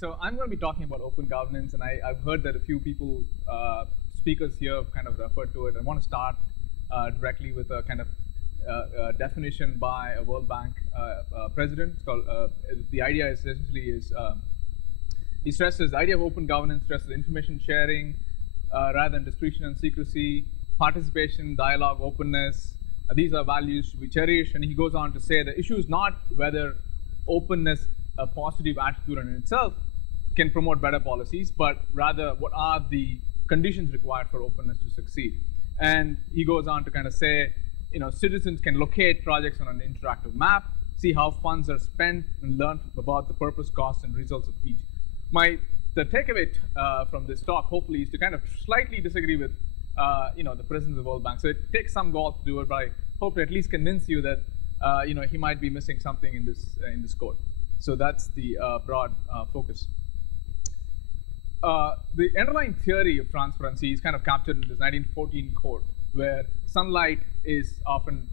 So I'm going to be talking about open governance, and I've heard that a few people, speakers here, have kind of referred to it. I want to start directly with a kind of definition by a World Bank president. It's called, the idea is essentially he stresses the idea of open governance, stresses information sharing rather than discretion and secrecy, participation, dialogue, openness. These are values we cherish, and he goes on to say the issue is not whether openness, a positive attitude in itself, can promote better policies, but rather what are the conditions required for openness to succeed. And he goes on to kind of say, citizens can locate projects on an interactive map, see how funds are spent, and learn about the purpose, cost, and results of each. The takeaway from this talk, hopefully, is to kind of slightly disagree with the president of the World Bank. So it takes some gall to do it, but I hope to at least convince you that he might be missing something in this code. So that's the broad focus. The underlying theory of transparency is kind of captured in this 1914 quote, where sunlight is often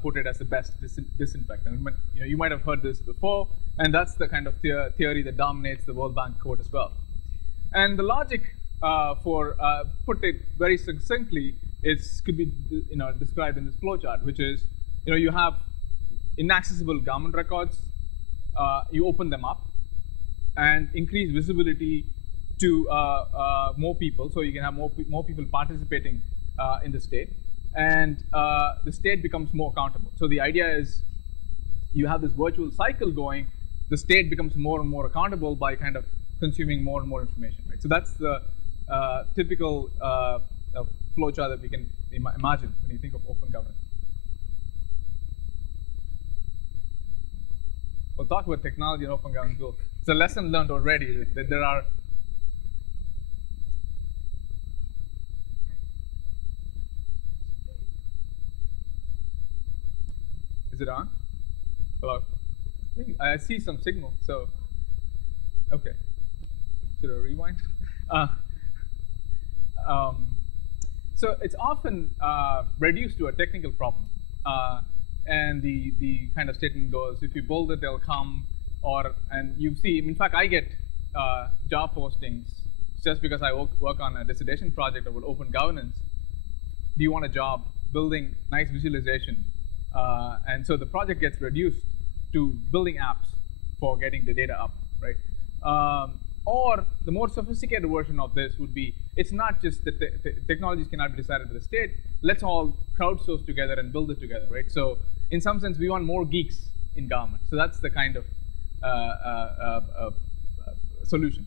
put as the best disinfectant. You might have heard this before, and that's the kind of theory that dominates the World Bank quote as well. And the logic for put it very succinctly could be described in this flowchart, which is you have inaccessible government records, you open them up and increase visibility to more people, so you can have more people participating in the state, and the state becomes more accountable. So the idea is you have this virtual cycle going. The state becomes more and more accountable by kind of consuming more and more information. Right? So that's the typical flowchart that we can imagine when you think of open governance. We'll talk about technology and open governance. It's a lesson learned already that there are. Is it on? Hello? I see some signal, so okay. Should I rewind? So it's often reduced to a technical problem, and the kind of statement goes: if you build it, they'll come. And you see, in fact, I get job postings just because I work on a dissertation project about open governance. Do you want a job building nice visualization? And so the project gets reduced to building apps for getting the data up, right? Or the more sophisticated version of this would be, it's not just that technologies cannot be decided by the state. Let's all crowdsource together and build it together, right? So in some sense, we want more geeks in government. So that's the kind of solution.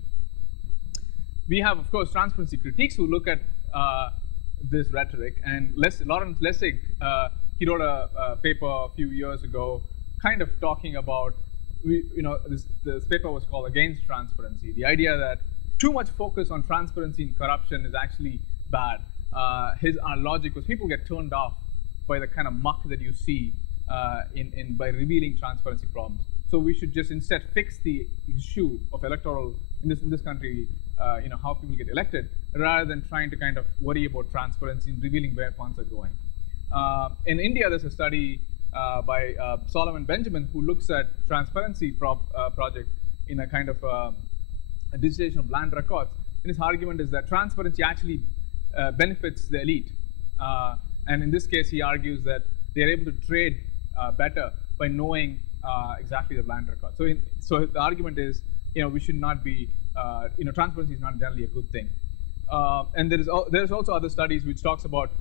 We have, of course, transparency critiques who look at this rhetoric. And Lawrence Lessig, he wrote a paper a few years ago, kind of talking about, this paper was called Against Transparency. The idea that too much focus on transparency and corruption is actually bad. Our logic was people get turned off by the kind of muck that you see by revealing transparency problems. So we should just instead fix the issue of electoral in this country, how people get elected, rather than trying to kind of worry about transparency and revealing where funds are going. In India, there's a study by Solomon Benjamin who looks at transparency project in a kind of a digitization of land records. And his argument is that transparency actually benefits the elite. And in this case, he argues that they're able to trade better by knowing exactly the land records. So the argument is, we should not be, transparency is not generally a good thing. And there's also other studies which talks about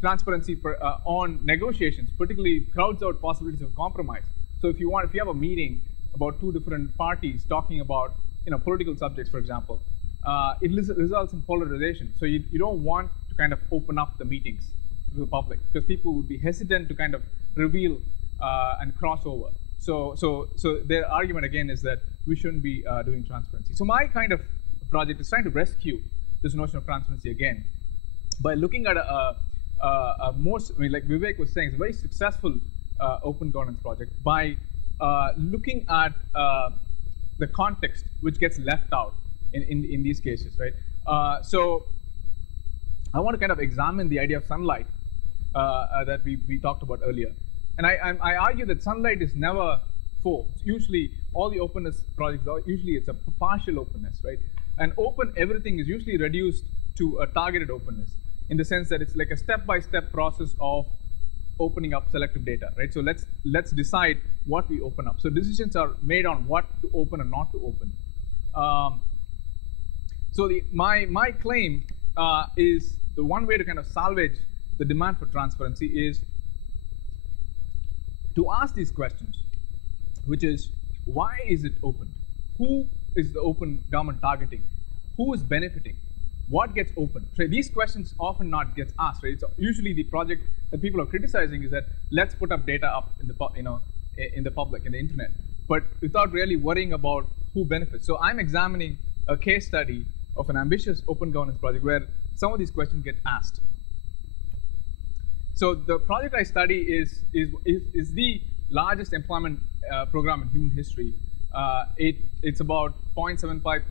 transparency on negotiations, particularly crowds out possibilities of compromise. So if you have a meeting about two different parties talking about political subjects, for example, it results in polarization. So you don't want to kind of open up the meetings to the public because people would be hesitant to kind of reveal and cross over. So their argument again is that we shouldn't be doing transparency. So my kind of project is trying to rescue this notion of transparency again by looking at like Vivek was saying, it's a very successful open governance project by looking at the context which gets left out in these cases, right? So I want to kind of examine the idea of sunlight that we talked about earlier. And I argue that sunlight is never 4. So usually, all the openness projects are usually it's a partial openness, right? And open everything is usually reduced to a targeted openness in the sense that it's like a step-by-step process of opening up selective data, right? So let's decide what we open up. So decisions are made on what to open and not to open. So my claim is the one way to kind of salvage the demand for transparency is to ask these questions, which is, why is it open? Who is the open government targeting? Who is benefiting? What gets open? So these questions often not gets asked, right? So usually the project that people are criticizing is that let's put up data up in the in the public, in the internet, but without really worrying about who benefits. So I'm examining a case study of an ambitious open governance project where some of these questions get asked. So the project I study is the largest employment program in human history. It's about 0.75%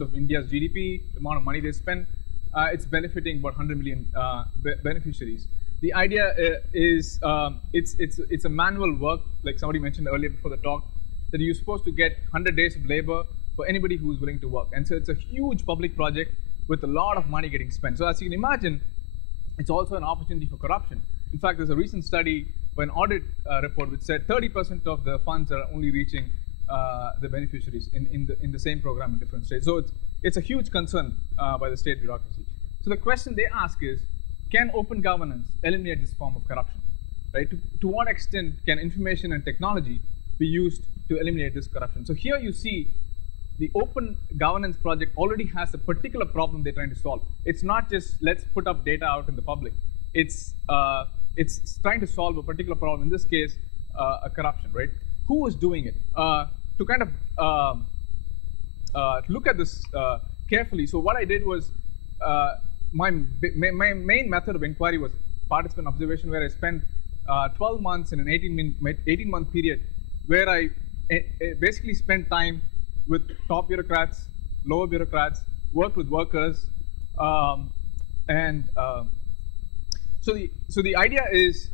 of India's GDP, the amount of money they spend. It's benefiting about 100 million beneficiaries. The idea is it's a manual work, like somebody mentioned earlier before the talk, that you're supposed to get 100 days of labor for anybody who's willing to work. And so it's a huge public project with a lot of money getting spent. So as you can imagine, it's also an opportunity for corruption. In fact, there's a recent study by an audit report which said 30% of the funds are only reaching the beneficiaries in the same program in different states. So it's a huge concern by the state bureaucracy. So the question they ask is, can open governance eliminate this form of corruption? Right? To what extent can information and technology be used to eliminate this corruption? So here you see the open governance project already has a particular problem they're trying to solve. It's not just let's put up data out in the public. It's trying to solve a particular problem. In this case, a corruption, right? Who is doing it? To kind of look at this carefully. So what I did was my main method of inquiry was participant observation, where I spent 12 months in an 18-month period, where I basically spent time with top bureaucrats, lower bureaucrats, worked with workers, so the idea is,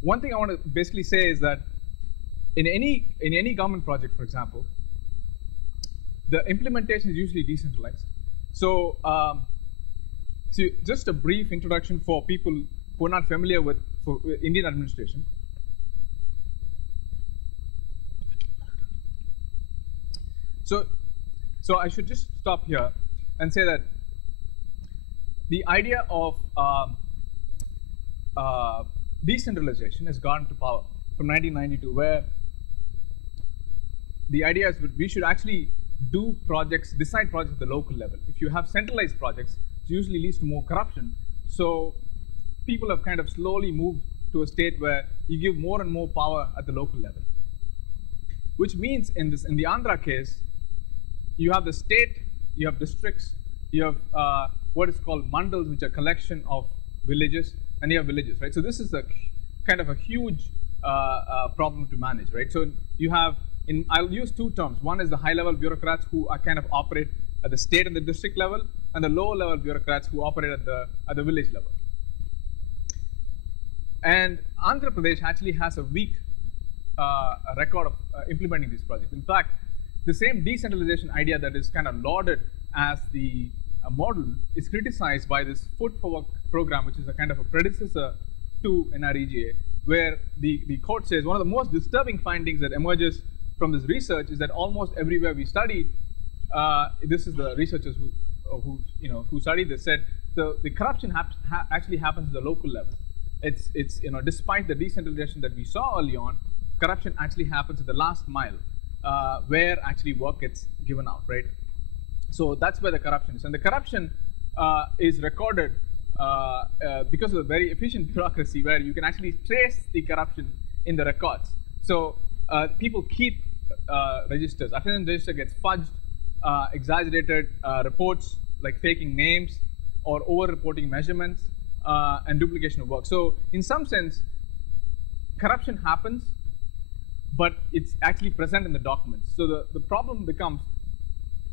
one thing I want to basically say is that in any government project, for example, the implementation is usually decentralized. So, so just a brief introduction for people who are not familiar with Indian administration. So I should just stop here and say that the idea of decentralization has gotten to power from 1992, where the idea is that we should actually do projects, decide projects at the local level. If you have centralized projects, it usually leads to more corruption. So people have kind of slowly moved to a state where you give more and more power at the local level. Which means in the Andhra case, you have the state, you have districts, you have what is called mandals, which are a collection of villages, and you have villages, right? So this is a kind of a huge problem to manage, right? So you have, I'll use two terms. One is the high-level bureaucrats who are kind of operate at the state and the district level, and the lower-level bureaucrats who operate at the village level. And Andhra Pradesh actually has a weak record of implementing these projects. In fact, the same decentralization idea that is kind of lauded as the model is criticized by this Food for Work program, which is a kind of a predecessor to NREGA, where the court says one of the most disturbing findings that emerges from this research is that almost everywhere we studied, this is the researchers who studied this, said the corruption actually happens at the local level. It's despite the decentralization that we saw early on, corruption actually happens at the last mile, where actually work gets given out, right? So that's where the corruption is, and the corruption is recorded because of the very efficient bureaucracy, where you can actually trace the corruption in the records. So people keep registers. Attendance register gets fudged, exaggerated reports like faking names or over-reporting measurements, and duplication of work. So in some sense, corruption happens, but it's actually present in the documents. So the problem becomes,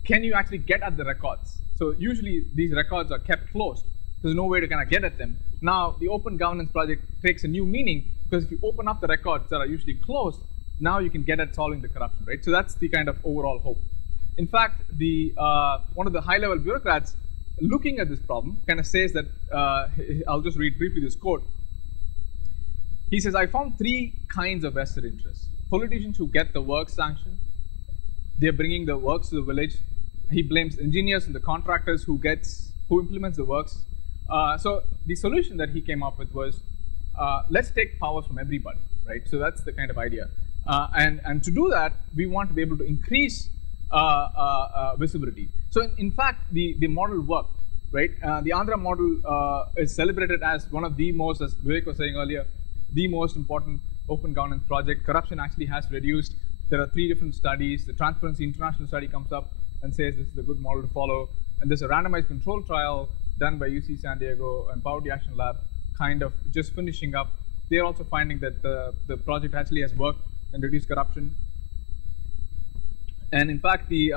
can you actually get at the records? So usually these records are kept closed. There's no way to kind of get at them. Now the open governance project takes a new meaning because if you open up the records that are usually closed, now you can get at solving the corruption, right? So that's the kind of overall hope. In fact, the one of the high-level bureaucrats looking at this problem kind of says that, I'll just read briefly this quote. He says, I found three kinds of vested interests. Politicians who get the work sanctioned, they're bringing the works to the village. He blames engineers and the contractors who implements the works. So the solution that he came up with was, let's take powers from everybody, right? So that's the kind of idea. And to do that, we want to be able to increase visibility. So in fact, the model worked, right? The Andhra model is celebrated as one of the most, as Vivek was saying earlier, the most important open governance project. Corruption actually has reduced. There are 3 different studies. The Transparency International study comes up and says this is a good model to follow. And there's a randomized control trial done by UC San Diego and Poverty Action Lab kind of just finishing up. They're also finding that the project actually has worked and reduced corruption. And in fact, the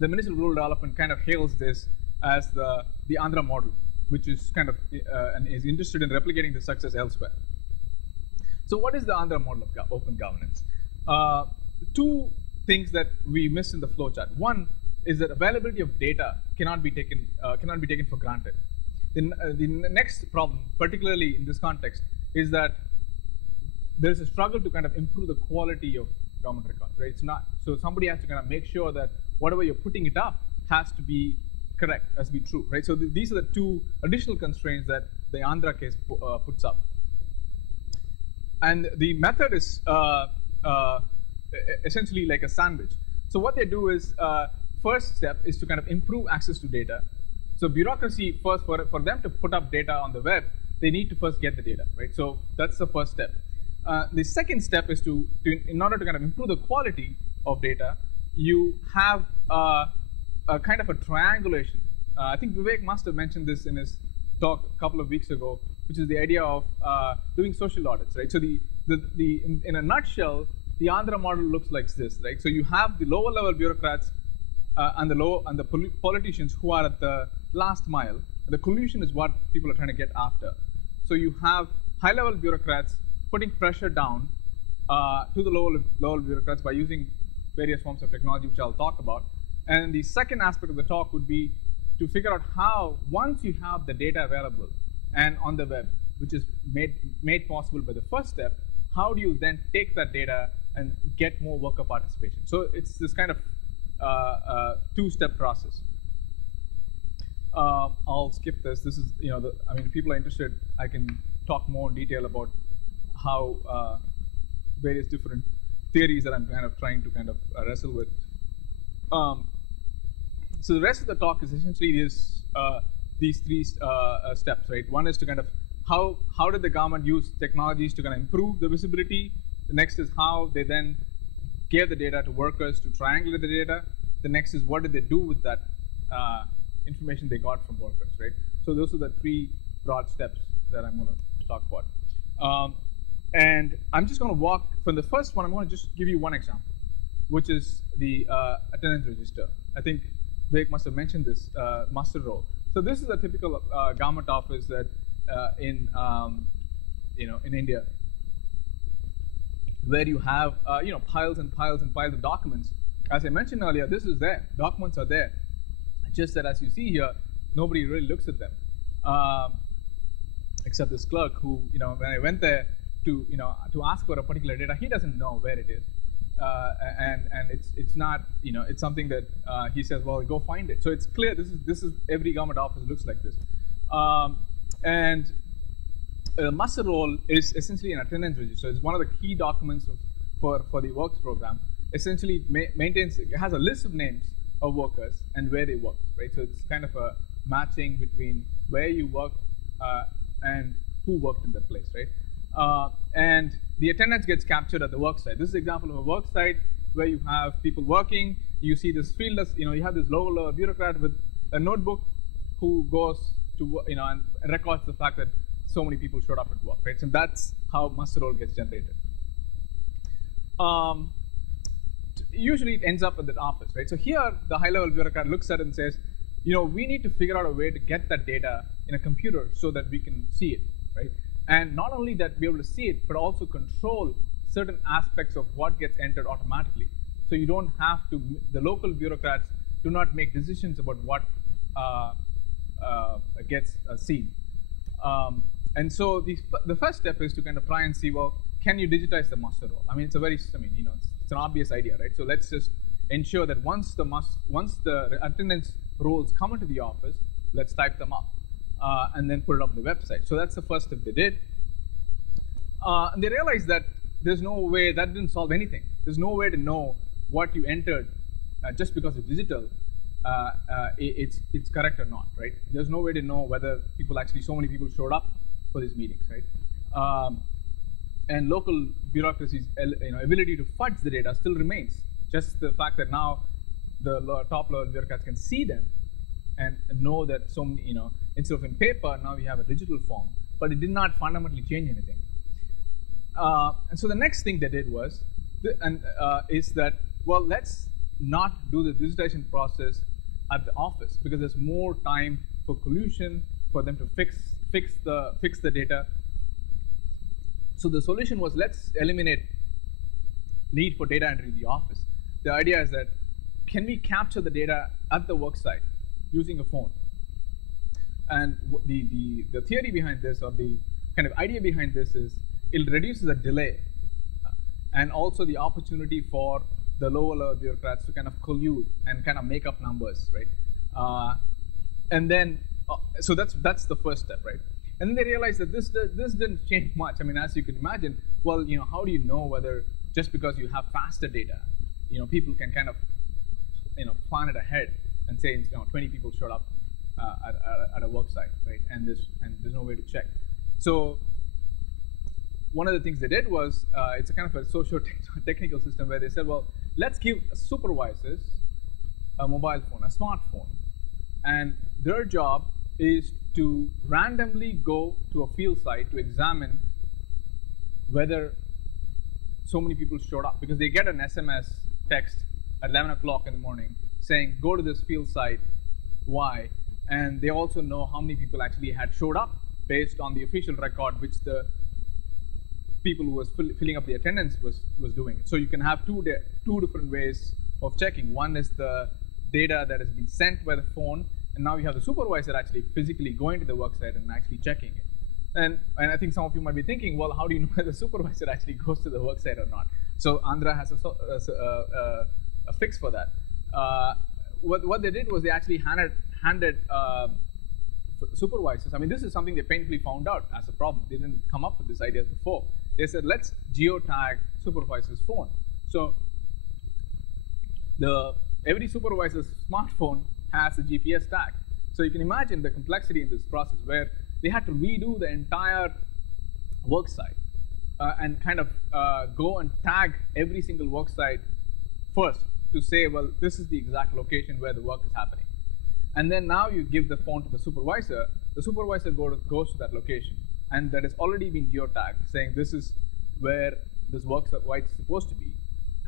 Ministry of Rural Development kind of hails this as the Andhra model, which is kind of and is interested in replicating the success elsewhere. So what is the Andhra model of open governance? 2 things that we miss in the flowchart. One is that availability of data cannot be taken for granted. The next problem, particularly in this context, is that there is a struggle to kind of improve the quality of government records, right? It's not, so somebody has to kind of make sure that whatever you're putting it up has to be correct, has to be true, right? So these are the 2 additional constraints that the Andhra case puts up. And the method is essentially like a sandwich. So what they do is, first step is to kind of improve access to data. So bureaucracy, first, for them to put up data on the web, they need to first get the data, right? So that's the first step. The second step is to in order to kind of improve the quality of data, you have a kind of a triangulation. I think Vivek must have mentioned this in his talk a couple of weeks ago, which is the idea of doing social audits, right? So in a nutshell, the Andhra model looks like this, right? So you have the lower level bureaucrats and the politicians who are at the last mile. And the collusion is what people are trying to get after. So you have high level bureaucrats putting pressure down to the lower bureaucrats by using various forms of technology, which I'll talk about. And the second aspect of the talk would be to figure out how, once you have the data available and on the web, which is made possible by the first step, how do you then take that data and get more worker participation? So it's this kind of 2-step process. I'll skip this. This is, I mean, if people are interested, I can talk more in detail about how various different theories that I'm kind of trying to kind of wrestle with. So the rest of the talk is essentially these 3 steps, right? One is to kind of how did the government use technologies to kind of improve the visibility. The next is how they then gave the data to workers to triangulate the data. The next is what did they do with that information they got from workers, right? So those are the 3 broad steps that I'm going to talk about. And I'm just going to walk from the first one. I'm going to just give you one example, which is the attendance register. I think Vivek must have mentioned this muster roll. So this is a typical government office that in India, where you have piles and piles and piles of documents. As I mentioned earlier, this is there. Documents are there. Just that, as you see here, nobody really looks at them, except this clerk who, when I went there to ask for a particular data, he doesn't know where it is, and it's not, it's something that he says, well, go find it. So it's clear this is every government office looks like this, and muster roll is essentially an attendance register. It's one of the key documents for the works program. Essentially, it has a list of names of workers and where they work, right? So it's kind of a matching between where you worked and who worked in that place, right? And the attendance gets captured at the work site. This is an example of a work site where you have people working. You see this field, you have this lower bureaucrat with a notebook who goes to, and records the fact that so many people showed up at work, right? So that's how muster roll gets generated. Usually it ends up at the office, right? So here the high-level bureaucrat looks at it and says, we need to figure out a way to get that data in a computer so that we can see it, right? And not only that, be able to see it, but also control certain aspects of what gets entered automatically. So you don't have to, the local bureaucrats do not make decisions about what gets seen. And so the first step is to kind of try and see, well, can you digitize the muster roll? I mean, it's a very, it's an obvious idea, right? So let's just ensure that once the attendance rolls come into the office, let's type them up and then put it up on the website. So that's the first step they did. And they realized that there's no way, that didn't solve anything. There's no way to know what you entered just because it's digital, it's correct or not, right? There's no way to know whether so many people showed up for these meetings, right? And local bureaucracy's ability to fudge the data still remains. Just the fact that now the top level bureaucrats can see them and know that instead of in paper, now we have a digital form, but it did not fundamentally change anything. And so the next thing they did was, is that, well, let's not do the digitization process at the office because there's more time for collusion, for them to fix the data. So the solution was, let's eliminate need for data entry in the office. The idea is that, can we capture the data at the work site using a phone? And the theory behind this, or the kind of idea behind this, is it reduces the delay and also the opportunity for the lower level bureaucrats to kind of collude and kind of make up numbers, right? And then, so that's the first step, right? And then they realized that this didn't change much. I mean, as you can imagine, well, how do you know whether just because you have faster data, people can kind of, plan it ahead and say, 20 people showed up at a work site, right? And there's no way to check. So one of the things they did was, it's a kind of a socio-technical system where they said, well, let's give supervisors a mobile phone, a smartphone, and their job is to randomly go to a field site to examine whether so many people showed up, because they get an SMS text at 11 o'clock in the morning saying, go to this field site, why? And they also know how many people actually had showed up based on the official record, which the people who was filling up the attendance was doing it. So you can have two different ways of checking. One is the data that has been sent by the phone, and now you have the supervisor actually physically going to the work site and actually checking it. And I think some of you might be thinking, well, how do you know whether the supervisor actually goes to the work site or not? So Andhra has a fix for that. What they did was they actually handed supervisors. I mean, this is something they painfully found out as a problem. They didn't come up with this idea before. They said, let's geotag supervisor's phone. So every supervisor's smartphone has a GPS tag. So you can imagine the complexity in this process where they had to redo the entire work site and kind of go and tag every single work site first to say, well, this is the exact location where the work is happening. And then now you give the phone to the supervisor goes to that location, and that has already been geotagged, saying this is where this work site is supposed to be.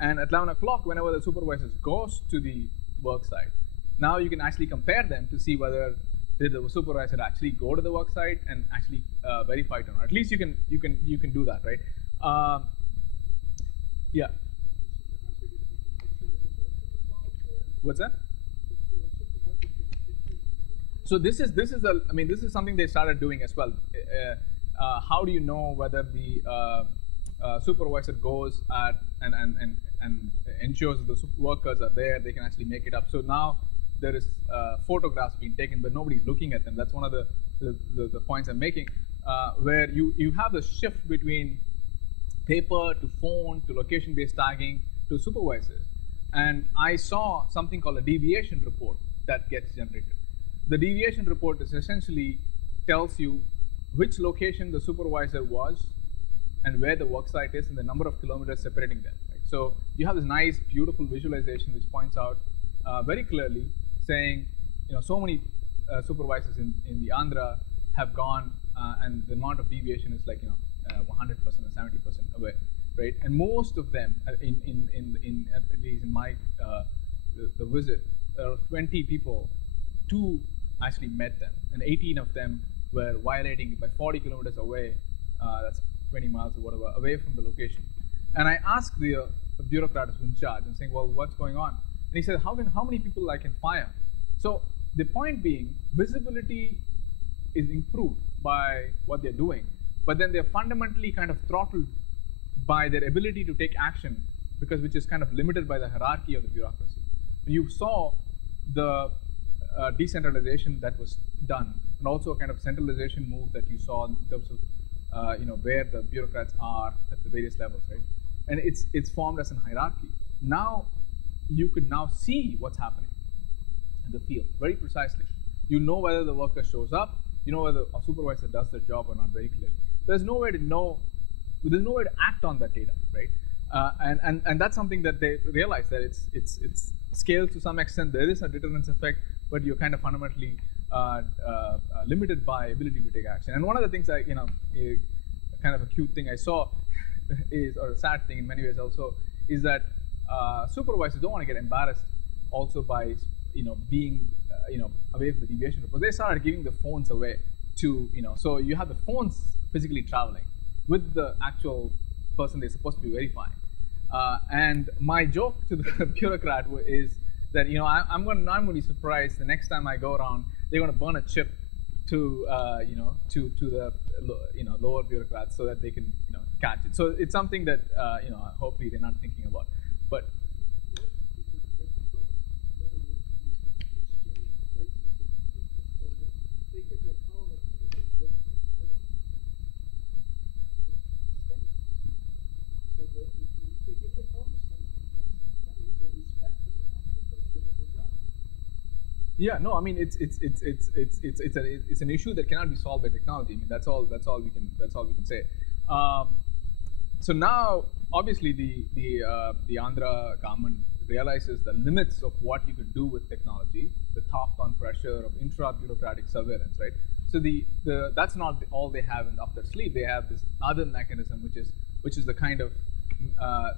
And at 11 o'clock, whenever the supervisor goes to the work site, now you can actually compare them to see whether did the supervisor actually go to the work site and actually verify it or not. At least you can do that, right? Yeah. What's that? So this is something they started doing as well. How do you know whether the supervisor goes at and ensures that the workers are there? They can actually make it up. So now there is photographs being taken, but nobody's looking at them. That's one of the points I'm making, where you have the shift between paper to phone to location-based tagging to supervisors. And I saw something called a deviation report that gets generated. The deviation report is essentially tells you which location the supervisor was and where the work site is and the number of kilometers separating them. Right? So you have this nice, beautiful visualization which points out very clearly, saying, so many supervisors in the Andhra have gone, and the amount of deviation is like 100% or 70% away, right? And most of them, at least in my the visit, there are 20 people, 2 actually met them, and 18 of them were violating by 40 kilometers away that's 20 miles or whatever away from the location. And I asked the bureaucrat who's in charge and saying, well, what's going on? And he said, how many people I can fire? So the point being, visibility is improved by what they're doing, but then they're fundamentally kind of throttled by their ability to take action, because which is kind of limited by the hierarchy of the bureaucracy. You saw the decentralization that was done, and also a kind of centralization move that you saw in terms of where the bureaucrats are at the various levels, right? And it's formed as a hierarchy. Now you could now see what's happening in the field very precisely. You know whether the worker shows up, you know whether a supervisor does their job or not very clearly. There's no way to know, there's no way to act on that data, right? And that's something that they realize, that it's scaled to some extent. There is a deterrence effect, but you're kind of fundamentally limited by ability to take action. And one of the things kind of a cute thing I saw is, or a sad thing in many ways also, is that supervisors don't want to get embarrassed also by being away from the deviation report. They started giving the phones away to so you have the phones physically traveling with the actual person they're supposed to be verifying. And my joke to the bureaucrat is that I'm going to be surprised the next time I go around, they're going to burn a chip to to the lower bureaucrats so that they can catch it. So it's something that hopefully they're not thinking about. But yeah, no, I mean it's an issue that cannot be solved by technology. I mean that's all we can say. So now, obviously, the Andhra government realizes the limits of what you could do with technology, the top-down pressure of intra-bureaucratic surveillance, right? So that's not all they have up their sleeve. They have this other mechanism, which is the kind of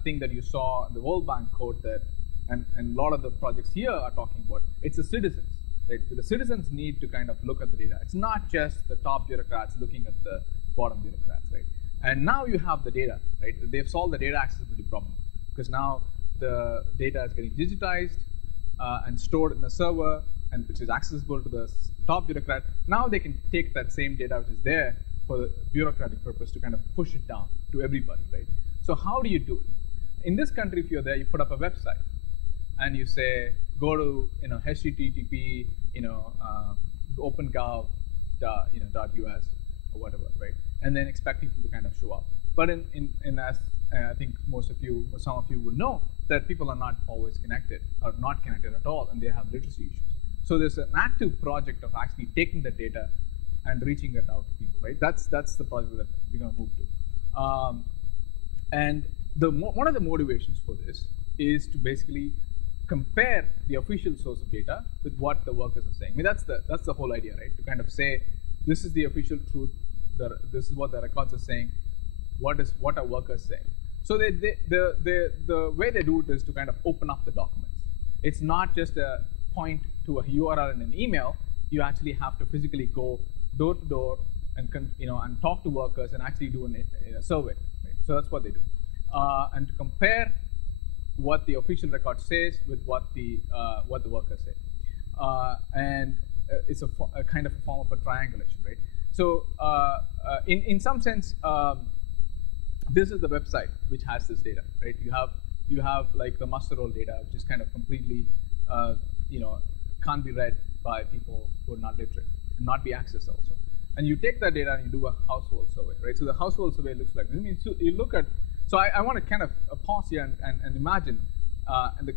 thing that you saw in the World Bank code that, and a lot of the projects here are talking about. It's the citizens, right? The citizens need to kind of look at the data. It's not just the top bureaucrats looking at the bottom bureaucrats, right? And now you have the data, right? They've solved the data accessibility problem, because now the data is getting digitized and stored in a server, and which is accessible to the top bureaucrat. Now they can take that same data which is there for the bureaucratic purpose to kind of push it down to everybody, right? So how do you do it? In this country, if you're there, you put up a website and you say, go to http opengov .us or whatever, right? And then expect people to kind of show up. But in as I think most of you, or some of you will know, that people are not always connected, or not connected at all, and they have literacy issues. So there's an active project of actually taking the data and reaching it out to people, right? That's the project that we're going to move to. And one of the motivations for this is to basically compare the official source of data with what the workers are saying. I mean, that's the whole idea, right? To kind of say, this is the official truth, this is what the records are saying, what are workers saying. So the way they do it is to kind of open up the documents. It's not just a point to a URL in an email. You actually have to physically go door to door and talk to workers and actually do a survey. Right? So that's what they do, and to compare what the official record says with what the workers say, and it's a kind of a form of a triangulation, right? So in some sense, this is the website which has this data, right? You have like the muster roll data, which is kind of completely can't be read by people who are not literate and not be accessed also. And you take that data and you do a household survey, right? So the household survey looks like this. I mean, so you look at. So I want to kind of pause here and imagine and the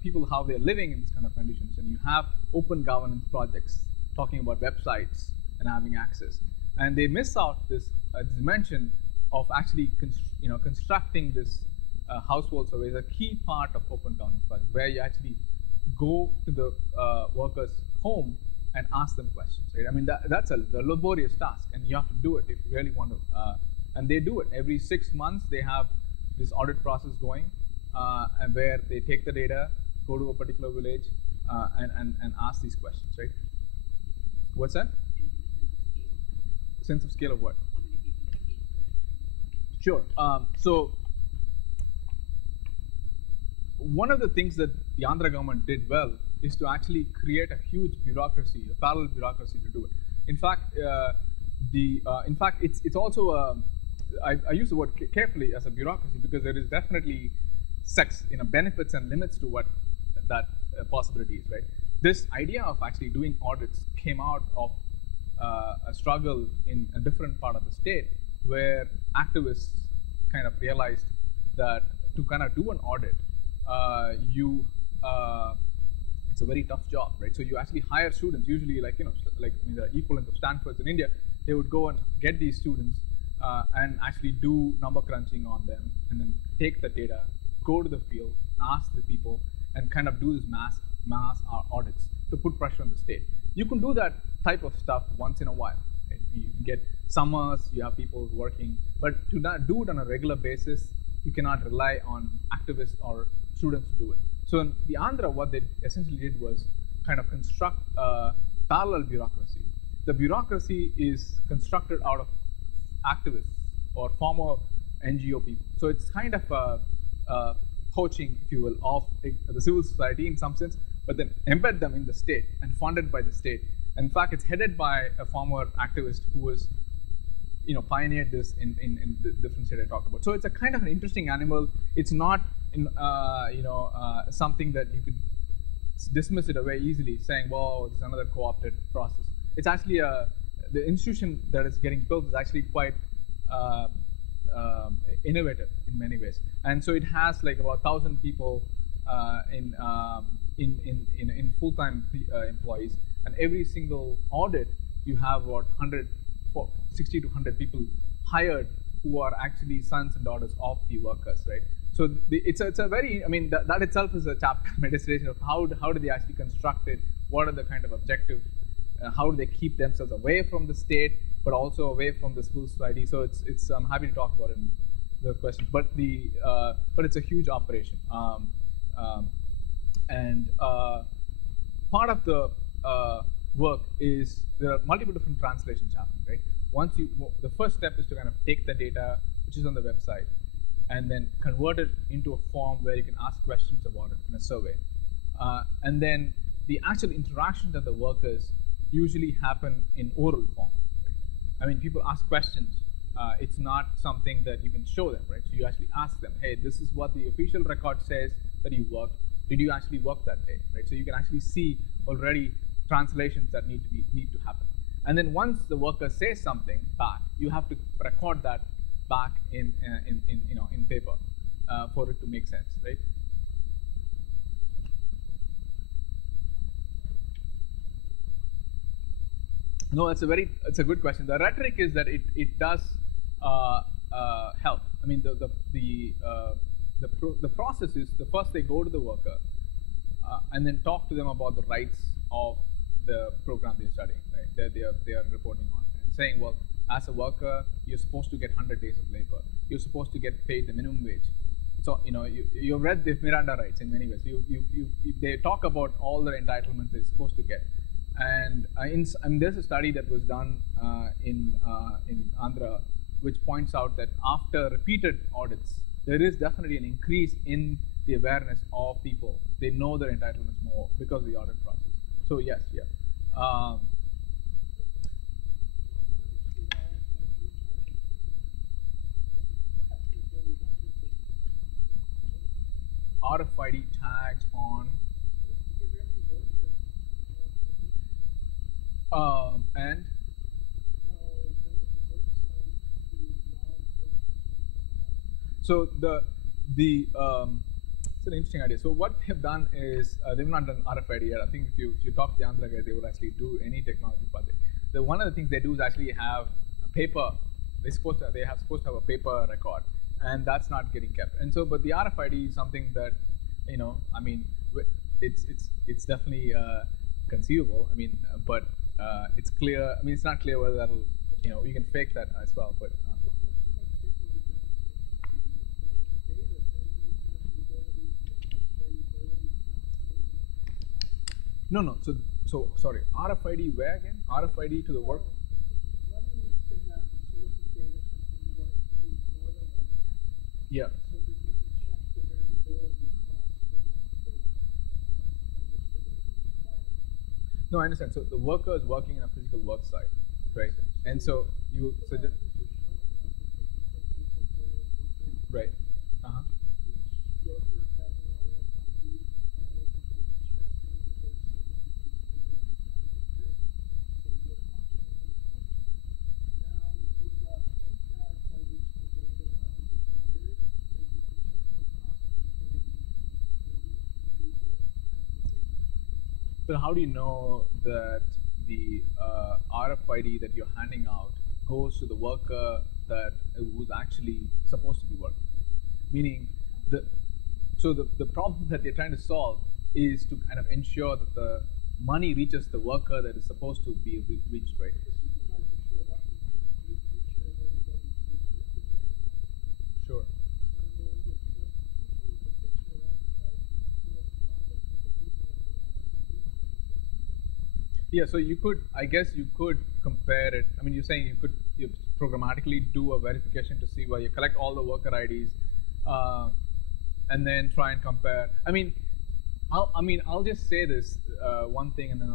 people how they're living in these kind of conditions. And you have open governance projects talking about websites and having access, and they miss out this dimension of actually constructing this household survey is a key part of open governance project, where you actually go to the worker's home and ask them questions, right? I mean, that's a laborious task, and you have to do it if you really want to. And they do it every 6 months. They have this audit process going, and where they take the data, go to a particular village, and ask these questions, right? What's that? Sense of scale of what? Sure. So one of the things that the Andhra government did well is to actually create a huge bureaucracy, a parallel bureaucracy to do it. In fact, it's also I use the word carefully as a bureaucracy because there is definitely benefits and limits to what that possibility is, right? This idea of actually doing audits came out of a struggle in a different part of the state where activists kind of realized that to kind of do an audit, it's a very tough job, right? So you actually hire students, usually like in the equivalent of Stanford in India, they would go and get these students and actually do number crunching on them, and then take the data, go to the field, and ask the people, and kind of do this mass audits to put pressure on the state. You can do that type of stuff once in a while. Right? You get summers, you have people working, but to not do it on a regular basis, you cannot rely on activists or students to do it. So in the Andhra, what they essentially did was kind of construct a parallel bureaucracy. The bureaucracy is constructed out of activists or former NGO people. So it's kind of a poaching, if you will, of the civil society in some sense, but then embed them in the state and funded by the state. And in fact, it's headed by a former activist who was, pioneered this in the different state I talked about. So it's a kind of an interesting animal. It's not, something that you could dismiss it away easily, saying, "Well, there's another co-opted process." It's actually the institution that is getting built is actually quite innovative in many ways, and so it has like about 1,000 people in full-time employees, and every single audit you have about 60 to 100 people hired who are actually sons and daughters of the workers, right? So it's a very, that itself is a chapter in my dissertation of how do they actually construct it, what are the kind of objectives, how do they keep themselves away from the state, but also away from the civil society. So it's I'm happy to talk about it in the question, but it's a huge operation, and part of the work is there are multiple different translations happening, right? The first step is to kind of take the data which is on the website and then convert it into a form where you can ask questions about it in a survey. And then the actual interactions of the workers usually happen in oral form. Right? People ask questions. It's not something that you can show them, right? So you actually ask them, hey, this is what the official record says that you worked. Did you actually work that day, right? So you can actually see already translations that need to happen. And then once the worker says something back, you have to record that back in paper for it to make sense, right? No, it's a good question. The rhetoric is that it does help. The process is the first they go to the worker and then talk to them about the rights of the program they're studying, right? That they are reporting on, and saying, well, as a worker, you're supposed to get 100 days of labor. You're supposed to get paid the minimum wage. So you've read the Miranda rights in many ways. They talk about all the entitlements they're supposed to get. And there's a study that was done in Andhra, which points out that after repeated audits, there is definitely an increase in the awareness of people. They know their entitlements more because of the audit process. So yes, yeah. RFID tags on. And so it's an interesting idea. So what they've done is they've not done RFID yet. I think if you talk to the Andhra guys, they would actually do any technology project. One of the things they do is actually have a paper. They're supposed to have a paper record, and that's not getting kept. And so, but the RFID is something that it's definitely conceivable. But it's clear. It's not clear whether that'll you can fake that as well. But no. So sorry. RFID where again? RFID to the work. Yeah. So that you can check the variability across the multiple by which the data is acquired. No, I understand. So the worker is working in a physical work site, right? And so you so if you're showing up and taking pictures of various workers, right. Uh-huh. each worker has an RFID and which checks in with someone who's there on the grid. So you're watching it now. Now you've got keypads by which the data is acquired, and you can check the cost of the data between the two. You don't have the data. But how do you know that the RFID that you're handing out goes to the worker that who's actually supposed to be working? Meaning, the problem that they're trying to solve is to kind of ensure that the money reaches the worker that is supposed to be reached, right? The supervisor showed up and took a picture of everybody who was working right now. Sure. So if the people with the picture correspond with the people on the RFID tag. Yeah, so you could, I guess you could compare it. I mean, you're saying you programmatically do a verification to see where you collect all the worker IDs, and then try and compare. I mean, I'll just say this one thing, and then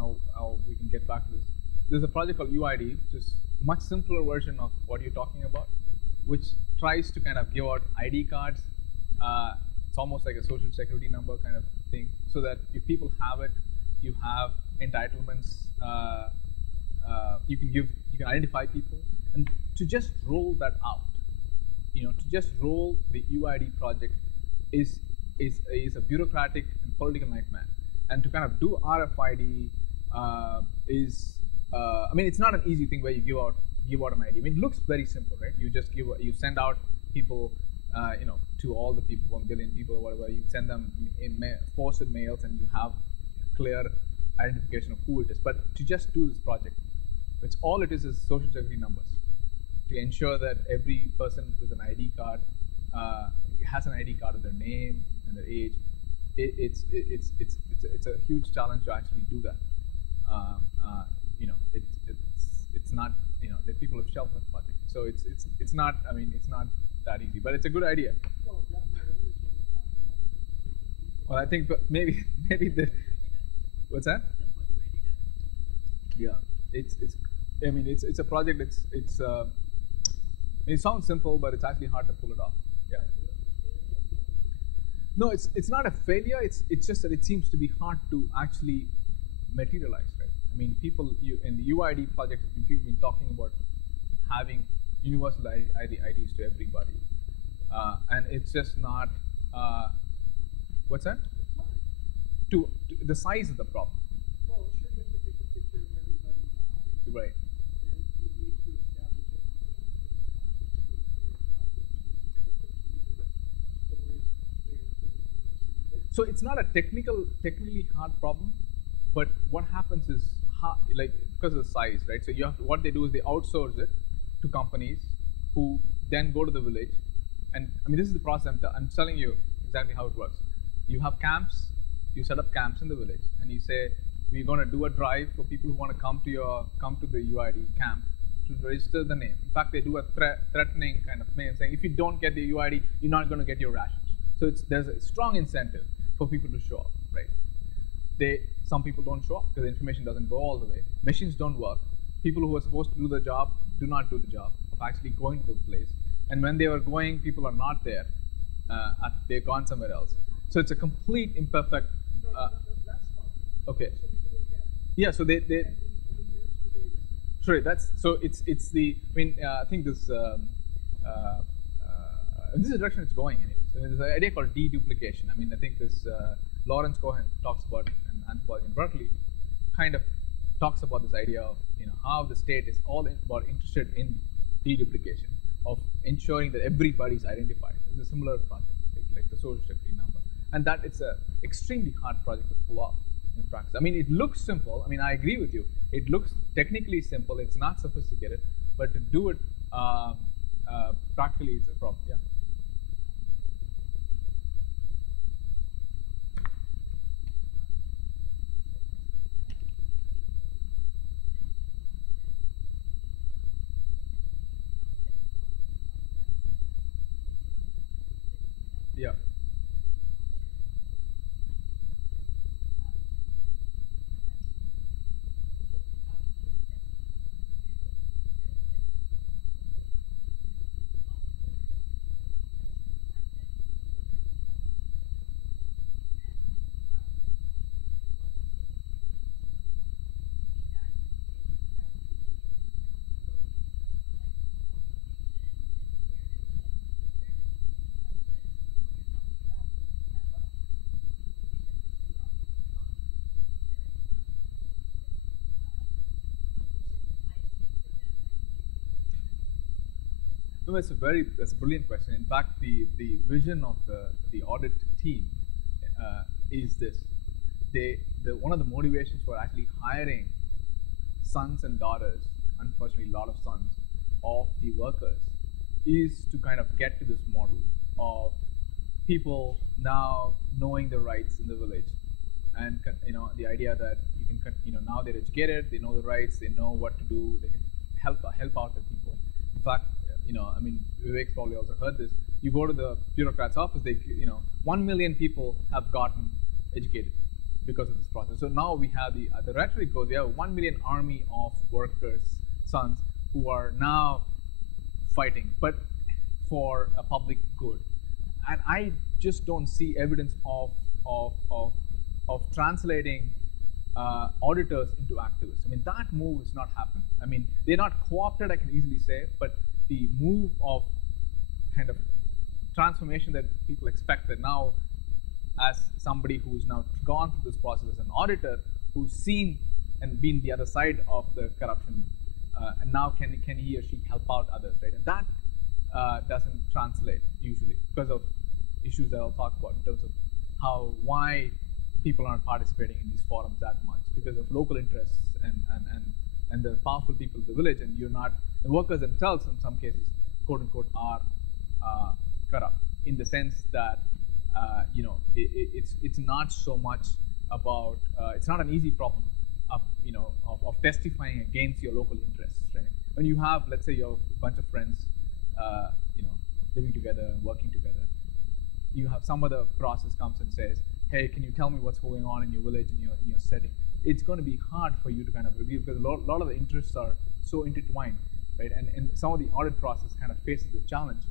we can get back to this. There's a project called UID, which is a much simpler version of what you're talking about, which tries to kind of give out ID cards. It's almost like a social security number kind of thing, so that if people have it, you have entitlements. You can identify people, and to just roll that out, to just roll the UID project is a bureaucratic and political nightmare. And to kind of do RFID is, I mean, it's not an easy thing where you give out an ID. I mean, it looks very simple, right? You send out people, to all the people, 1 billion people or whatever. You send them in posted mails, and you have clear identification of who it is. But to just do this project, which all it is social security numbers, to ensure that every person with an ID card has an ID card of their name and their age. It's a huge challenge to actually do that. It's not, the people have shelved that project, so it's not. I mean, it's not that easy, but it's a good idea. Well, I think maybe the what's that? Yeah, it's. I mean, it's a project. It sounds simple, but it's actually hard to pull it off. Yeah. No, it's not a failure. It's just that it seems to be hard to actually materialize, right? I mean, in the UID project, people have been talking about having universal IDs to everybody, and it's just not. What's that? To the size of the problem. Well, sure, you have to take a picture of everybody's eyes. Right. And you need to establish a number that corresponds to verify the stores there for when you send it. So it's not a technically hard problem, but what happens is because of the size, right? So what they do is they outsource it to companies who then go to the village, and I mean, this is the process. I'm telling you exactly how it works. You have camps. You set up camps in the village, and you say, we're going to do a drive for people who want to come to the UID camp to register the name. In fact, they do a threatening kind of thing, saying if you don't get the UID, you're not going to get your rations. So there's a strong incentive for people to show up, right? Some people don't show up because the information doesn't go all the way. Machines don't work. People who are supposed to do the job do not do the job of actually going to the place. And when they are going, people are not there. They're gone somewhere else. So it's a complete imperfect. That's fine. Okay. So we do it again. Yeah. So they. And we merge the data set. Sorry. It's the. I mean, I think this is the direction it's going anyway. So there's an idea called deduplication. I mean, I think this Lawrence Cohen talks about, and anthropology in Berkeley, kind of talks about this idea of how the state is all about interested in deduplication, of ensuring that everybody's identified. It's a similar project, like the social security number. And that it's an extremely hard project to pull off in practice. I mean, it looks simple. I mean, I agree with you. It looks technically simple. It's not sophisticated, but to do it practically, it's a problem. Yeah. Yeah. No, that's a brilliant question. In fact, the vision of the audit team is this. One of the motivations for actually hiring sons and daughters, unfortunately a lot of sons, of the workers, is to kind of get to this model of people now knowing their rights in the village, and the idea that you can now they're educated, they know the rights, they know what to do, they can help out the people. In fact, I mean, Vivek's probably also heard this. You go to the bureaucrat's office, 1 million people have gotten educated because of this process. So now we have the rhetoric goes, we have a 1 million army of workers, sons, who are now fighting, but for a public good. And I just don't see evidence of translating auditors into activists. I mean, that move is not happening. I mean, they're not co-opted, I can easily say, but the move of kind of transformation that people expect, that now, as somebody who's now gone through this process as an auditor, who's seen and been the other side of the corruption, and now can he or she help out others, right? And that doesn't translate usually because of issues that I'll talk about in terms of why people aren't participating in these forums that much, because of local interests and the powerful people of the village, and the workers themselves in some cases, quote unquote, are corrupt, in the sense that it's not so much about it's not an easy problem of testifying against your local interests, right? When you have, let's say, you have a bunch of friends living together, working together, you have some other process comes and says, hey, can you tell me what's going on in your village, in your setting? It's going to be hard for you to kind of review, because a lot of the interests are so intertwined, right? And some of the audit process kind of faces the challenge.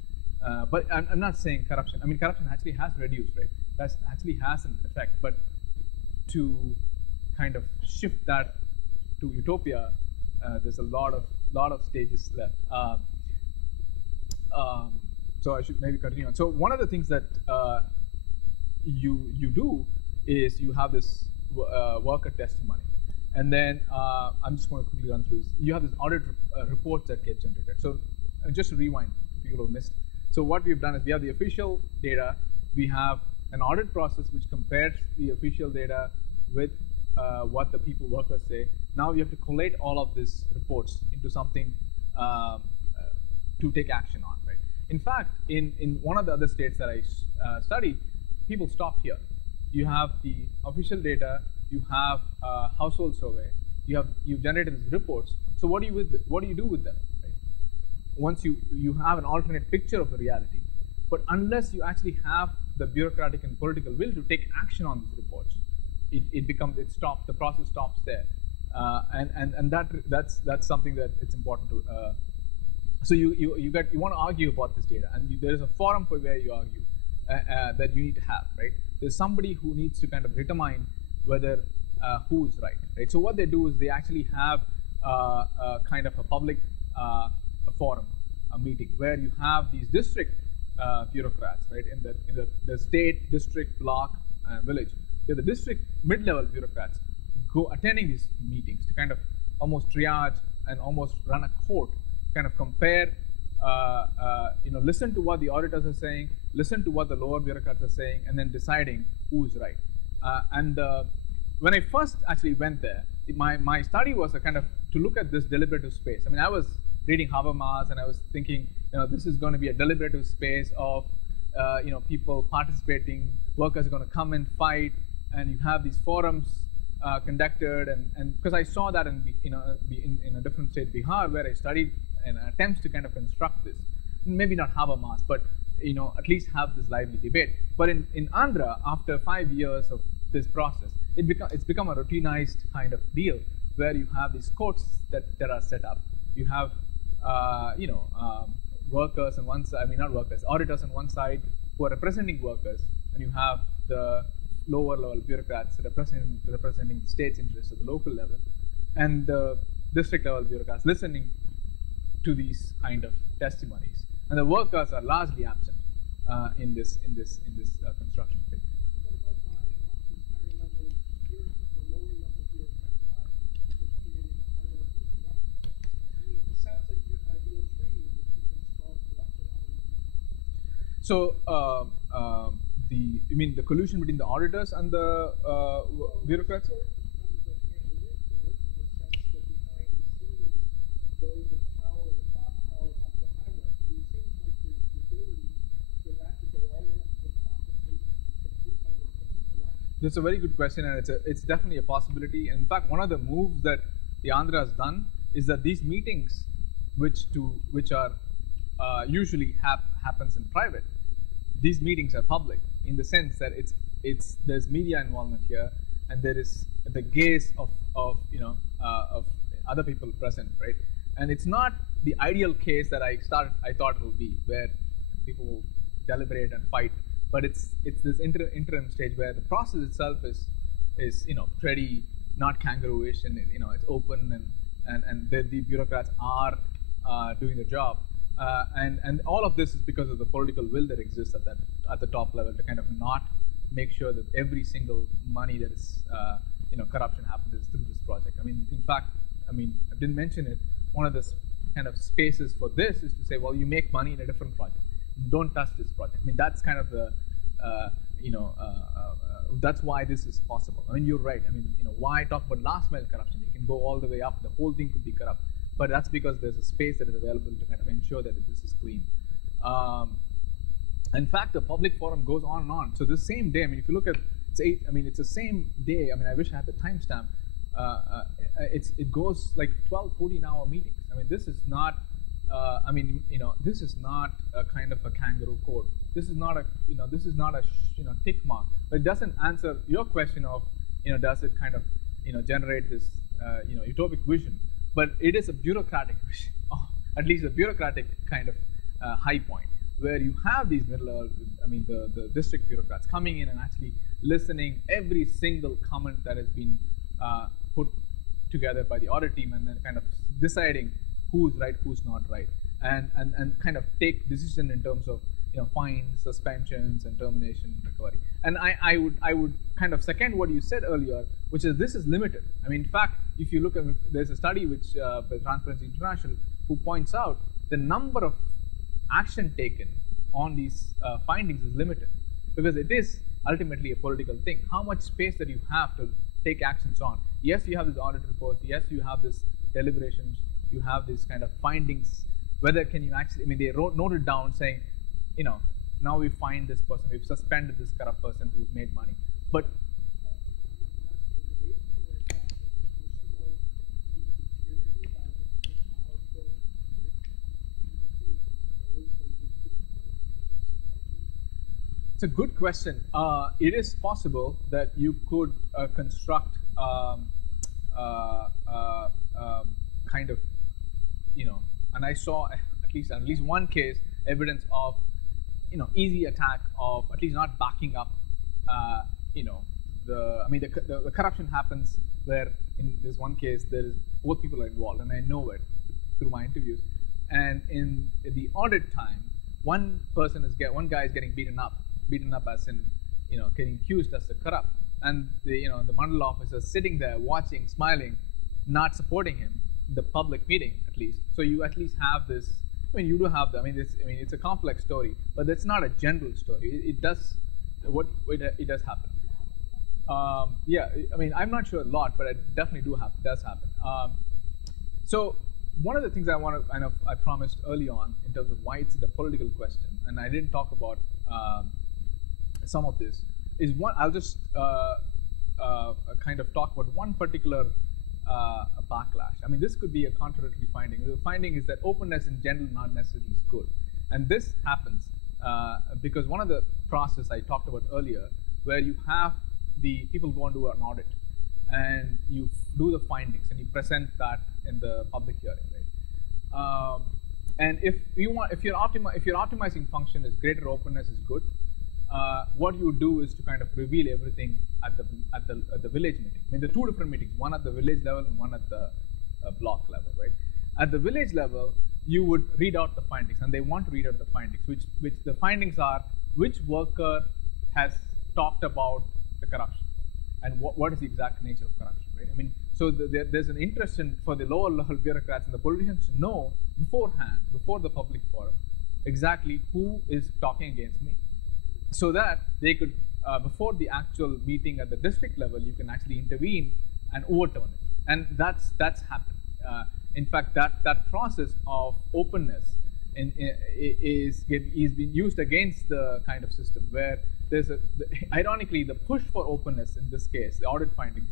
But I'm not saying corruption. I mean, corruption actually has reduced, right? That actually has an effect. But to kind of shift that to utopia, there's a lot of stages left. So I should maybe continue on. So one of the things that you do is you have this worker testimony, and then I'm just going to quickly run through this. You have this audit reports that get generated. So just to rewind, people who missed. So what we've done is we have the official data. We have an audit process which compares the official data with what the workers say. Now we have to collate all of these reports into something to take action on, right? In fact, in one of the other states that I studied, people stopped here. You have the official data, you have a household survey, you've generated these reports. So what do you do with them? Right? Once you have an alternate picture of the reality, but unless you actually have the bureaucratic and political will to take action on these reports, the process stops there, and that's something that it's important to. So you want to argue about this data, and there is a forum for where you argue that you need to have, right? There's somebody who needs to kind of determine whether who is right, right? So what they do is they actually have kind of a public a forum, a meeting where you have these district bureaucrats, right? In the state, district, block, and village. The district mid-level bureaucrats go attending these meetings to kind of almost triage and almost run a court, kind of compare, listen to what the auditors are saying, listen to what the lower bureaucrats are saying, and then deciding who is right. When I first actually went there, my study was a kind of to look at this deliberative space. I mean, I was reading Habermas, and I was thinking, this is going to be a deliberative space of, people participating, workers are going to come and fight, and you have these forums conducted, and because I saw that in a different state, Bihar, where I studied and attempts to kind of construct this. Maybe not Habermas, but at least have this lively debate. But in Andhra, after 5 years of this process, it's become a routinized kind of deal where you have these courts that are set up. You have workers on one side, not workers, auditors on one side who are representing workers, and you have the lower level bureaucrats representing the state's interests at the local level, and the district level bureaucrats listening to these kind of testimonies. And the workers are largely absent in this construction phase. But by buying off this higher level bureaucrats, the lower level bureaucrats buying off, we're creating a hierarchy of corruption. I mean, it sounds like you have an ideal tree in which you can solve corruption already. So, you mean the collusion between the auditors and the bureaucrats? From the commander report, in the sense that behind the scenes, those in power and thought power up the hierarchy, it seems like there's the ability for that to go all the way up to the top and so you can have complete hierarchy of corruption. That's a very good question, and it's definitely a possibility. In fact, one of the moves that the Andhra has done is that these meetings, which are usually happens in private, these meetings are public in the sense that there's media involvement here, and there is the gaze of other people present, right? And it's not the ideal case that I thought it will be, where people will deliberate and fight, but it's this interim stage where the process itself is pretty not kangaroo-ish, and it's open, and the bureaucrats are doing their job. And all of this is because of the political will that exists at the top level to kind of not make sure that every single money that is corruption happens is through this project. In fact, I didn't mention it. One of the kind of spaces for this is to say, well, you make money in a different project. Don't touch this project. That's kind of the that's why this is possible. You're right. Why talk about last mile corruption? It can go all the way up. The whole thing could be corrupt. But that's because there's a space that is available to kind of ensure that this is clean. In fact, the public forum goes on and on. So this same day, if you look at it's the same day. I wish I had the timestamp. It goes like 12, 14-hour meetings. This is not. This is not a kind of a kangaroo court. This is not a. This is not a tick mark. But it doesn't answer your question of does it kind of generate this utopic vision. But it is a bureaucratic vision, at least a bureaucratic kind of high point, where you have these middle, the district bureaucrats coming in and actually listening every single comment that has been put together by the audit team, and then kind of deciding who's right, who's not right, and kind of take decision in terms of fines, suspensions, and termination, recovery. And I would kind of second what you said earlier, which is this is limited. In fact, if you look at, there's a study which by Transparency International who points out the number of action taken on these findings is limited, because it is ultimately a political thing. How much space that you have to take actions on? Yes, you have these audit reports. Yes, you have this deliberations. You have this kind of findings. Whether can you actually? They noted down saying, now we find this person. We've suspended this corrupt person who's made money. But it's a good question. It is possible that you could construct kind of, and I saw at least one case evidence of, easy attack of at least not backing up, the corruption happens where in this one case there is both people are involved, and I know it through my interviews, and in the audit time, one guy is getting beaten up as in, getting accused as a corrupt, and the mandal officer sitting there watching, smiling, not supporting him in the public meeting at least. So you at least have this. You do have that. It's a complex story, but it's not a general story. It does happen. Yeah, I'm not sure a lot, but it definitely does happen. So one of the things I promised early on in terms of why it's a political question, and I didn't talk about some of this, is one. I'll just kind of talk about one particular backlash. This could be a contradictory finding. The finding is that openness in general not necessarily is good, and this happens because one of the process I talked about earlier, where you have the people go and do an audit, and you do the findings and you present that in the public hearing, right? And if your optimizing function is greater openness is good, what you do is to kind of reveal everything at the village meeting. I mean, there are two different meetings, one at the village level and one at the block level, right? At the village level, you would read out the findings, and they want to read out the findings, which the findings are which worker has talked about the corruption, and what is the exact nature of corruption, right? I mean, so there's an interest for the lower level bureaucrats and the politicians to know beforehand, before the public forum, exactly who is talking against me, so that they could, before the actual meeting at the district level, you can actually intervene and overturn it, and that's happened. In fact, that process of openness is being used against the kind of system where there's ironically, the push for openness in this case, the audit findings,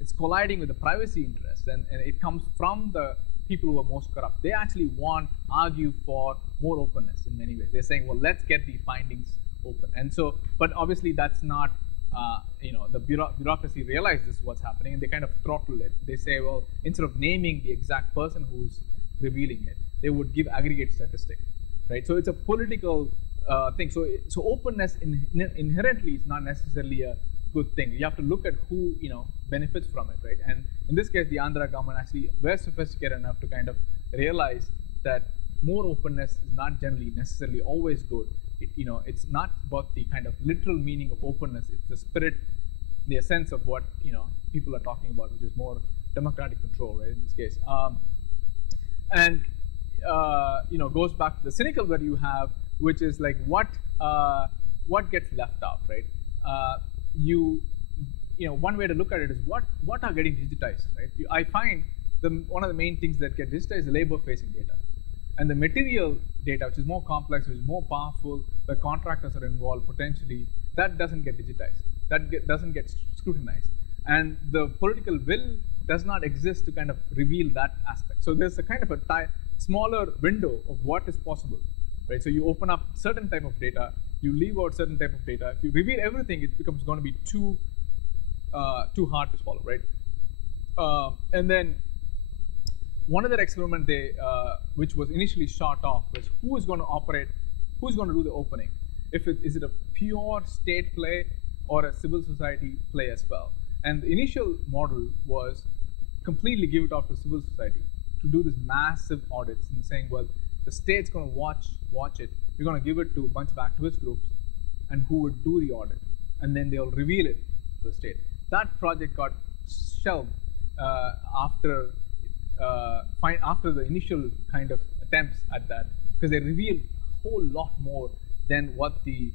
it's colliding with the privacy interest, and it comes from the people who are most corrupt. They actually argue for more openness in many ways. They're saying, well, let's get the findings open. And so, but obviously that's not, the bureaucracy realizes what's happening, and they kind of throttle it. They say, well, instead of naming the exact person who's revealing it, they would give aggregate statistic, right? So it's a political thing. So openness inherently is not necessarily a good thing. You have to look at who benefits from it, right? And in this case, the Andhra government actually were sophisticated enough to kind of realize that more openness is not generally necessarily always good. It's not about the kind of literal meaning of openness. It's the spirit, the essence of what people are talking about, which is more democratic control, right? In this case, goes back to the cynical where you have, which is like what gets left out, right? One way to look at it is what are getting digitized, right? I find one of the main things that get digitized is labor-facing data. And the material data, which is more complex, which is more powerful, where contractors are involved potentially, that doesn't get digitized. That doesn't get scrutinized. And the political will does not exist to kind of reveal that aspect. So there's a kind of a smaller window of what is possible, right? So you open up certain type of data, you leave out certain type of data. If you reveal everything, it becomes going to be too hard to swallow, right? And then one other experiment which was initially shot off, was who is going to operate, who's going to do the opening? Is it a pure state play or a civil society play as well? And the initial model was completely give it out to civil society to do this massive audits and saying, well, the state's going to watch it. We're going to give it to a bunch of activist groups, and who would do the audit, and then they'll reveal it to the state. That project got shelved after the initial kind of attempts at that, because they revealed a whole lot more than what the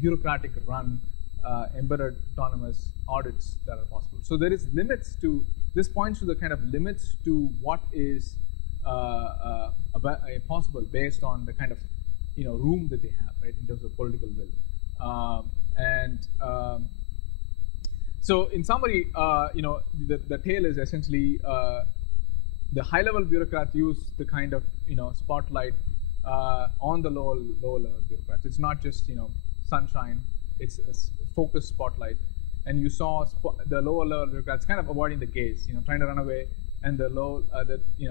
bureaucratic run embedded autonomous audits that are possible. So there is limits to, this points to the kind of limits to what is possible based on the kind of room that they have, right, in terms of political will. So in summary, the tale is essentially the high-level bureaucrats use the kind of spotlight on the lower level bureaucrats. It's not just sunshine. It's a focused spotlight, and you saw the lower level bureaucrats kind of avoiding the gaze, trying to run away, and the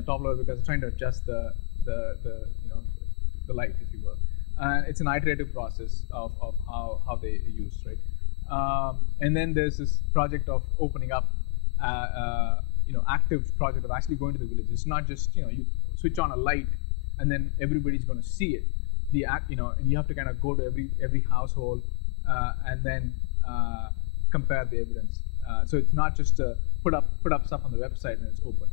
top level bureaucrats trying to adjust the light, if you will. And it's an iterative process of how they use, right? And then there's this project of opening up, active project of actually going to the village. It's not just you switch on a light and then everybody's going to see it. And you have to kind of go to every household and then compare the evidence. So it's not just put up stuff on the website and it's open,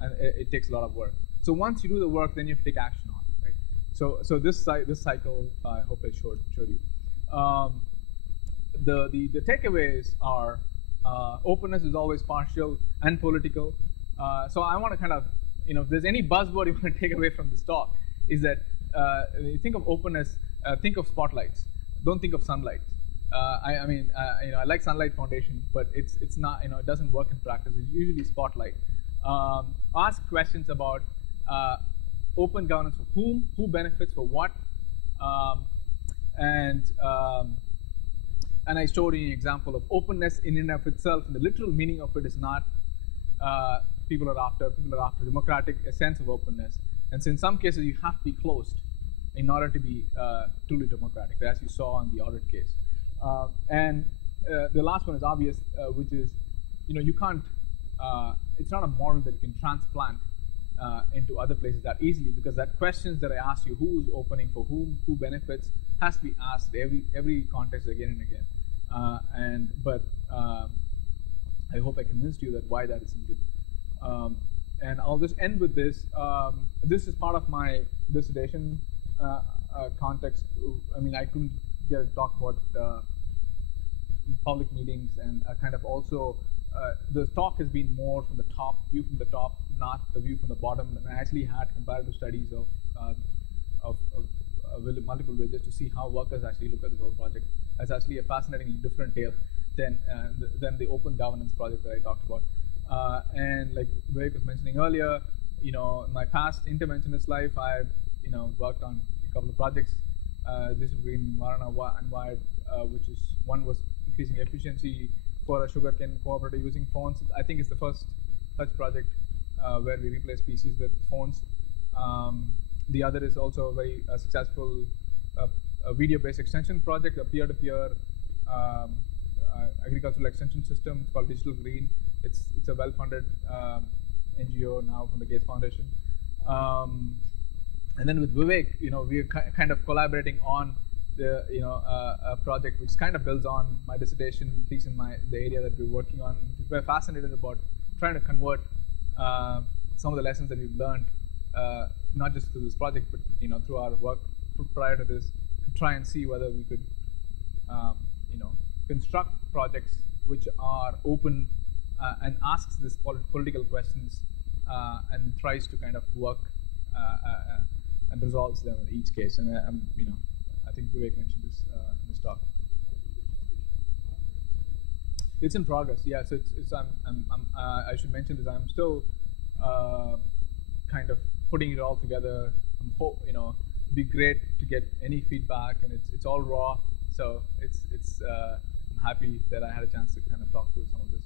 and it takes a lot of work. So once you do the work, then you have to take action on it, right? So this cycle, I hope I showed you. The takeaways are openness is always partial and political. So I want to kind of, if there's any buzzword you want to take away from this talk, is that when you think of openness, think of spotlights. Don't think of sunlight. I like Sunlight Foundation, but it's not, it doesn't work in practice. It's usually spotlight. Ask questions about open governance for whom, who benefits for what, And I showed you an example of openness in and of itself. And the literal meaning of it is not people are after democratic, a sense of openness. And so in some cases, you have to be closed in order to be truly democratic, as you saw in the audit case. The last one is obvious, which is, you can't, it's not a model that you can transplant into other places that easily, because that questions that I asked you, who's opening for whom, who benefits, has to be asked every context again and again. But I hope I convinced you that why that is needed. And I'll just end with this. This is part of my dissertation context. I mean, I couldn't get to talk about public meetings, and kind of also the talk has been more from the top, view from the top, not the view from the bottom. And I actually had comparative studies of multiple villages to see how workers actually look at this whole project. It's actually a fascinatingly different tale than the open governance project that I talked about. And like Vivek was mentioning earlier, in my past interventionist life, I've worked on a couple of projects. This has been Varana and Wired, which is one was increasing efficiency for a sugarcane cooperative using phones. I think it's the first such project where we replace PCs with phones. The other is also a very successful video-based extension project, a peer-to-peer agricultural extension system. It's called Digital Green. It's a well-funded NGO now from the Gates Foundation. And then with Vivek, we're kind of collaborating on the a project which kind of builds on my dissertation, at least in the area that we're working on. We're fascinated about trying to convert some of the lessons that we've learned, not just through this project, but through our work prior to this, to try and see whether we could construct projects which are open and asks this political questions and tries to kind of work and resolves them in each case. And I think Vivek mentioned this in his talk. It's in progress. Yeah. So I should mention this. I'm still kind of putting it all together. It'd be great to get any feedback, and it's all raw. So I'm happy that I had a chance to kind of talk through some of this.